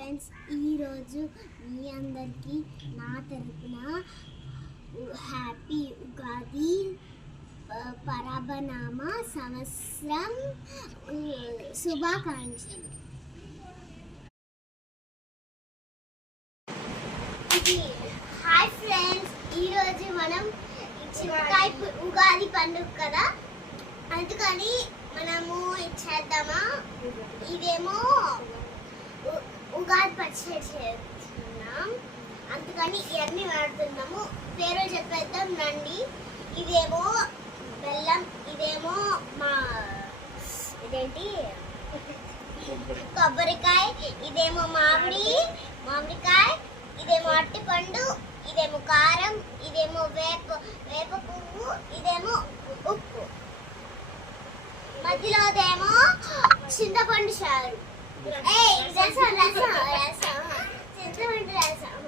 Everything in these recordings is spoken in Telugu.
ఫ్రెండ్స్, ఈరోజు మీ అందరికీ నా తరపున హ్యాపీ ఉగాది పరభనామ సంవత్సరం శుభాకాంక్షలు. హాయ్ ఫ్రెండ్స్, ఈరోజు మనం చింతకాయ ఉగాది పండుగ కదా, అందుకని మనము ఇచ్చేద్దామా. ఇదేమో ఉగాది పచ్చడి చేస్తున్నాం, అందుకని ఇవన్నీ వాడుతున్నాము. పేరు చెప్పేద్దాం రండి. ఇదేమో బెల్లం, ఇదేమో ఇదేంటి కొబ్బరికాయ, ఇదేమో మామిడికాయ, ఇదేమో అరటిపండు, ఇదేమో కారం, ఇదేమో వేప పువ్వు, ఇదేమో ఉప్పు, మధ్యలోదేమో చింతపండు చారు. చింతపండు రసం.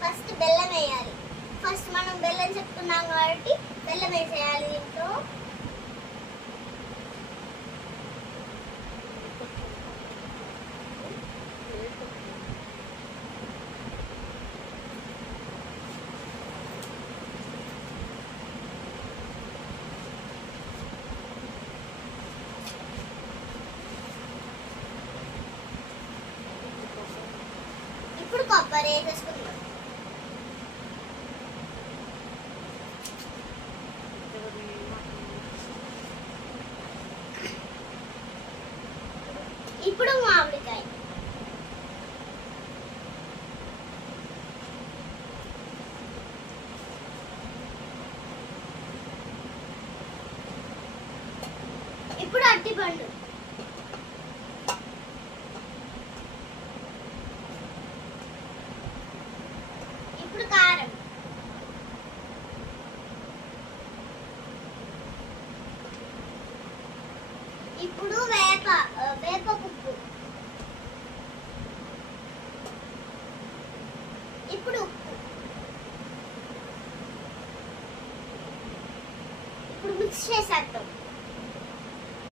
ఫస్ట్ బెల్లం వేయాలి. ఫస్ట్ మనం బెల్లం చెప్పుకున్నాం కాబట్టి బెల్లం వేసేయాలి దీంట్లో. ఇప్పుడు కొబ్బరి వేసేసుకుంటాం. ఇప్పుడు మామిడికాయ, ఇప్పుడు అరటిపండు, ఇప్పుడు కారం, ఇప్పుడు వేప పువ్వు, ఇప్పుడు ఉప్పు. ఇప్పుడు మిక్స్ చేసేద్దాం.